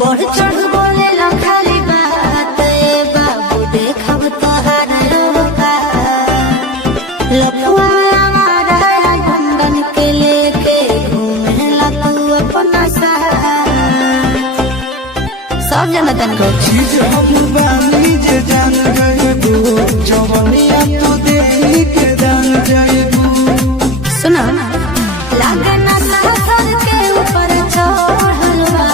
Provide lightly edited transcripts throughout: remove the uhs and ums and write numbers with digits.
बढ़ चढ़ बोले खाली बात बाबू देखब तोहार लपुआ हमारा गुंडन के लेके घूमे ला तू अपना सब जनतन को चीज हम बानी जे जान गए जवनिया तो दे के दान जाएबू। सुना लागे ना सहसर के ऊपर चढ़ल बा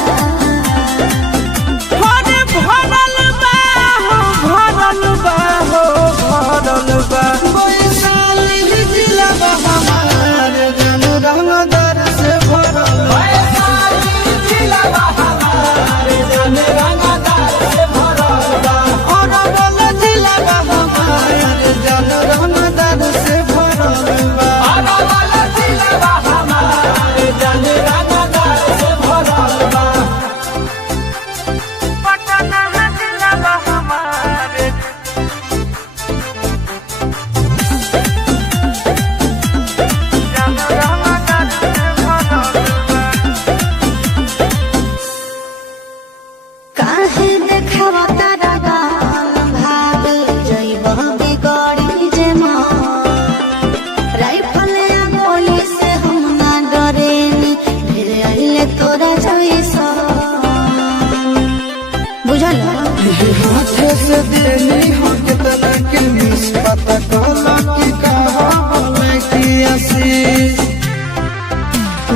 से देनी हो कितना के मिस पता कहला कि कहा बोले कि आशीष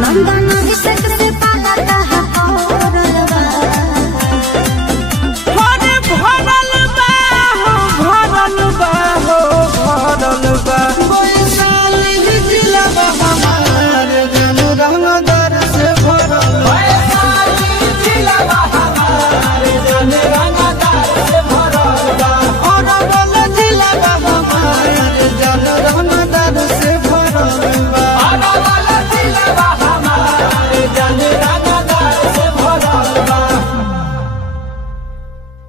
नंदन से